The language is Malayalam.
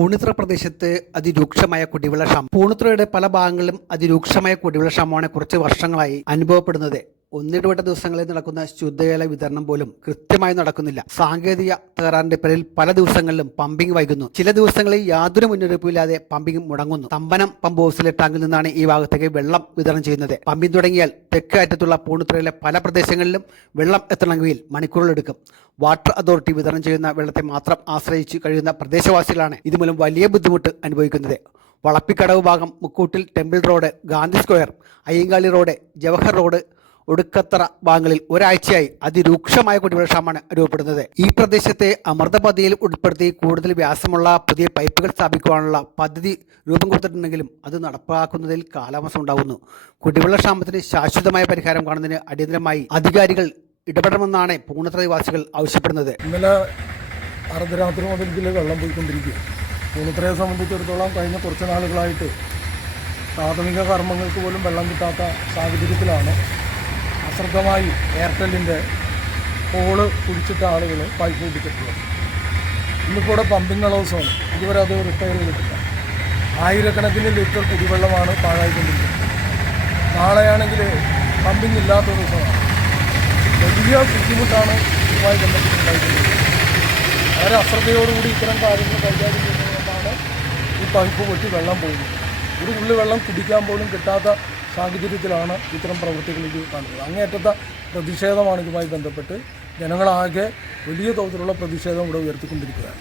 പൂണിത്തുറ പ്രദേശത്ത് അതിരൂക്ഷമായ കുടിവെള്ളക്ഷാമം. പൂണിത്തുറയുടെ പല ഭാഗങ്ങളിലും അതിരൂക്ഷമായ കുടിവെള്ളക്ഷാമമാണ് കുറച്ച് വർഷങ്ങളായി അനുഭവപ്പെടുന്നത്. ഒന്നിടവിട്ട ദിവസങ്ങളിൽ നടക്കുന്ന ശുദ്ധജല വിതരണം പോലും കൃത്യമായി നടക്കുന്നില്ല. സാങ്കേതിക തകരാറിന്റെ പേരിൽ പല ദിവസങ്ങളിലും പമ്പിംഗ് വൈകുന്നു. ചില ദിവസങ്ങളിൽ യാതൊരു മുന്നറിയിപ്പില്ലാതെ പമ്പിംഗ് മുടങ്ങുന്നു. തമ്പനം പമ്പ് ഹൗസിലെ ടാങ്കിൽ നിന്നാണ് ഈ ഭാഗത്തേക്ക് വെള്ളം വിതരണം ചെയ്യുന്നത്. പമ്പിംഗ് തുടങ്ങിയാൽ തെക്ക് അറ്റത്തുള്ള പൂണിത്തുറയിലെ പല പ്രദേശങ്ങളിലും വെള്ളം എത്തണമെങ്കിൽ മണിക്കൂറുകളെടുക്കും. വാട്ടർ അതോറിറ്റി വിതരണം ചെയ്യുന്ന വെള്ളത്തെ മാത്രം ആശ്രയിച്ച് കഴിയുന്ന പ്രദേശവാസികളാണ് ഇതുമൂലം വലിയ ബുദ്ധിമുട്ട് അനുഭവിക്കുന്നത്. വളപ്പിക്കടവ് ഭാഗം, മുക്കൂട്ടിൽ temple road, Gandhi square, Ayyankali road, Jawahar road, Odukkathara ഭാഗങ്ങളിൽ ഒരാഴ്ചയായി അതിരൂക്ഷമായ കുടിവെള്ളക്ഷാമമാണ് അനുഭവപ്പെടുന്നത്. ഈ പ്രദേശത്തെ അമൃത പദ്ധതിയിൽ ഉൾപ്പെടുത്തി കൂടുതൽ വ്യാസമുള്ള പുതിയ പൈപ്പുകൾ സ്ഥാപിക്കുവാനുള്ള പദ്ധതി രൂപം കൊടുത്തിട്ടുണ്ടെങ്കിലും അത് നടപ്പാക്കുന്നതിൽ കാലതാമസം ഉണ്ടാകുന്നു. കുടിവെള്ളക്ഷാമത്തിന് ശാശ്വതമായ പരിഹാരം കാണുന്നതിന് അടിയന്തരമായി അധികാരികൾ ഇടപെടണമെന്നാണ് പൂണിത്തുറ നിവാസികൾ ആവശ്യപ്പെടുന്നത്. ഇന്നലെ അർദ്ധരാത്രി മുതൽ ഇതിൽ വെള്ളം പോയിക്കൊണ്ടിരിക്കുക. പൂണിത്തുറയെ സംബന്ധിച്ചിടത്തോളം കഴിഞ്ഞ കുറച്ച് നാളുകളായിട്ട് പ്രാഥമിക കർമ്മങ്ങൾക്ക് പോലും വെള്ളം കിട്ടാത്ത സാഹചര്യത്തിലാണ് അശ്രദ്ധമായി എയർടെല്ലിൻ്റെ പോള് കുടിച്ചിട്ട ആളുകൾ പൈപ്പ് പിടിച്ചിട്ടുള്ളത്. ഇന്നിപ്പോൾ ഇവിടെ പമ്പിംഗ് ഹൗസാണ്, ഇതുവരെ അത് റിപ്പയർ ചെയ്തിട്ടില്ല. ആയിരക്കണക്കിന് ലിറ്റർ കുടിവെള്ളമാണ് പാഴായിക്കൊണ്ടിരിക്കുന്നത്. നാളെയാണെങ്കിൽ പമ്പിംഗ് ഇല്ലാത്ത ദിവസമാണ്. വലിയ ബുദ്ധിമുട്ടാണ് ഇതുമായി ബന്ധപ്പെട്ടുണ്ടായിട്ടുള്ളത്. വളരെ അശ്രദ്ധയോടുകൂടി ഇത്തരം കാര്യങ്ങൾ കൈകാര്യം ചെയ്യുന്നതുകൊണ്ടാണ് ഈ പൈപ്പ് പൊട്ടി വെള്ളം പോകുന്നത്. ഒരു തുള്ളി വെള്ളം കുടിക്കാൻ പോലും കിട്ടാത്ത സാഹചര്യത്തിലാണ് ഇത്തരം പ്രവൃത്തികളിൽ കാണുന്നത്. അങ്ങേയറ്റത്തെ പ്രതിഷേധമാണ് ഇതുമായി ബന്ധപ്പെട്ട്. ജനങ്ങളാകെ വലിയ തോതിലുള്ള പ്രതിഷേധം ഇവിടെ ഉയർത്തിക്കൊണ്ടിരിക്കുകയാണ്.